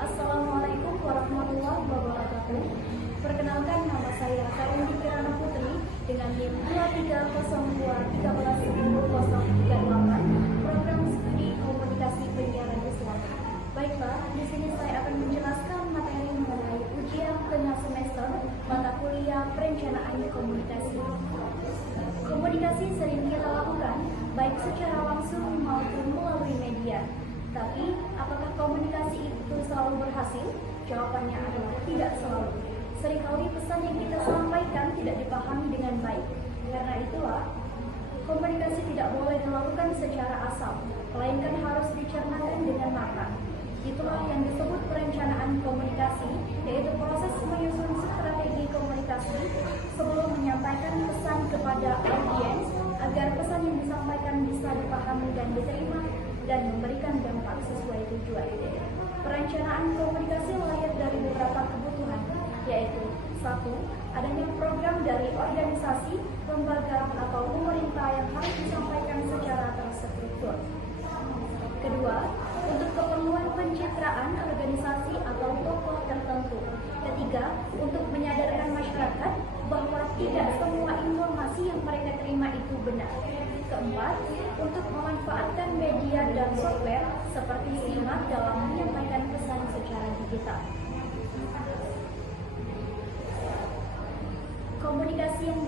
Assalamualaikum warahmatullahi wabarakatuh. Perkenalkan, nama saya Karindi Kirana Putri dengan NIM 2302131038, program studi komunikasi penyiaran Islam. Baiklah, di sini saya akan menjelaskan materi mengenai ujian tengah semester mata kuliah perencanaan komunikasi. Komunikasi sering kita lakukan baik secara langsung maupun melalui media. Tapi, apakah komunikasi itu selalu berhasil? Jawabannya adalah tidak selalu. Seringkali pesan yang kita sampaikan tidak dipahami dengan baik. Karena itulah, komunikasi tidak boleh dilakukan secara asal, melainkan harus dicernakan dengan matang. Itulah yang disebut perencanaan komunikasi, yaitu proses menyusun strategi komunikasi sebelum menyampaikan pesan kepada audiens agar pesan yang disampaikan bisa dipahami dan diterima dan memberikan dampak sesuai tujuan. Perencanaan komunikasi lahir dari beberapa kebutuhan, yaitu 1. Adanya program dari organisasi, lembaga, atau pemerintah yang harus disampaikan secara terstruktur. Kedua, untuk keperluan pencitraan organisasi atau tokoh tertentu. Ketiga, untuk menyadarkan masyarakat bahwa tidak semua informasi yang mereka terima itu benar. Keempat, untuk memanfaatkan media dan software seperti Simak dalam menyampaikan pesan secara digital. Komunikasi yang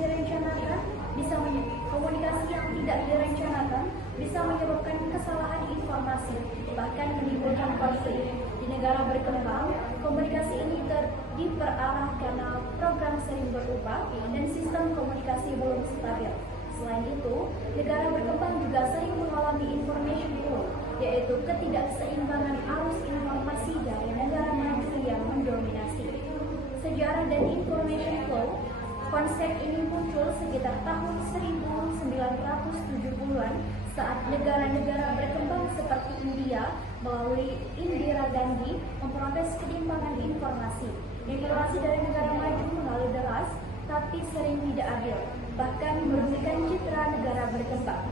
tidak direncanakan bisa menyebabkan kesalahan informasi, bahkan menimbulkan konflik. Di negara berkembang, komunikasi ini diperarah karena program sering berubah dan sistem komunikasi belum stabil. Selain itu, negara berkembang juga sering mengalami information flow, yaitu ketidakseimbangan arus informasi dari negara maju yang mendominasi. Sejarah dan information flow. Konsep ini muncul sekitar tahun 1970-an saat negara-negara berkembang seperti India melalui Indira Gandhi memprotes ketimpangan informasi. Informasi dari negara maju mengalir deras, tapi sering tidak adil, bahkan merugikan citra negara berkembang.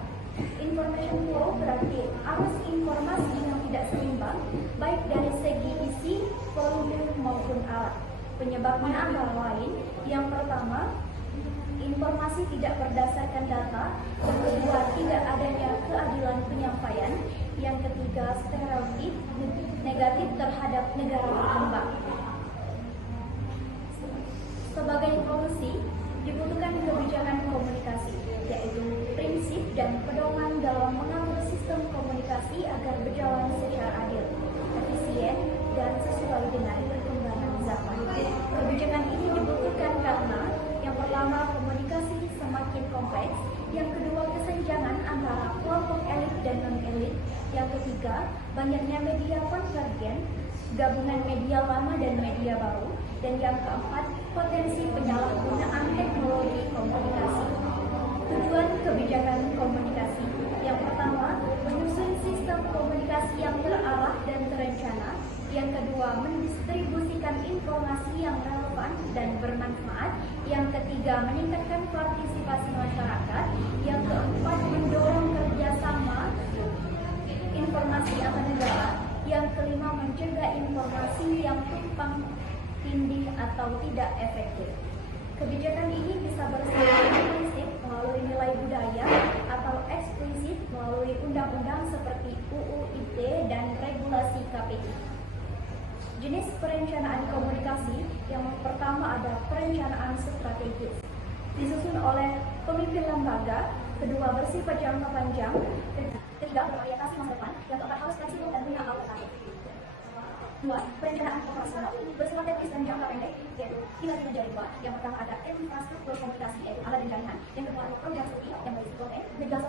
Information flow berarti arus informasi yang tidak seimbang, baik dari segi isi, volume maupun alat. Penyebabnya antara lain, yang pertama, informasi tidak berdasarkan data, yang kedua, tidak adanya keadilan penyampaian, yang ketiga, stereotip negatif terhadap negara berkembang. Sebagai solusi, dibutuhkan kebijakan komunikasi, yaitu prinsip dan pedoman dalam mengatur sistem komunikasi agar berjalan secara adil, efisien, dan sesuai dengan perkembangan zaman. Kebijakan ini dibutuhkan karena yang pertama, komunikasi semakin kompleks, yang kedua, kesenjangan antara kelompok elit dan non-elit, yang ketiga, banyaknya media konvergen, gabungan media lama dan media baru, dan yang keempat, potensi penyalahgunaan teknologi komunikasi. Tujuan kebijakan komunikasi yang pertama, menyusun sistem komunikasi yang terarah dan terencana. Yang kedua, mendistribusikan informasi yang relevan dan bermanfaat. Yang ketiga, meningkatkan partisipasi masyarakat. Yang keempat, mendorong kerjasama informasi antar negara. Yang kelima, mencegah informasi yang tumpang tindih atau tidak efektif. Kebijakan ini bisa bersifat implisit melalui nilai budaya atau eksplisit melalui undang-undang seperti UU ITE dan regulasi KPI. Jenis perencanaan komunikasi yang pertama ada perencanaan strategis, disusun oleh pemimpin lembaga, kedua bersifat jangka panjang, ketiga berorientasi masa depan, yang keempat harus fleksibel dan punya alternatif. Dua, perencanaan operasional bersifat teknis dan jangka pendek, yaitu dibagi menjadi dua. Yang pertama ada infrastruktur komunikasi, yaitu alat dan jaringan. Yang kedua ada program studi yang berisi konten, media sosial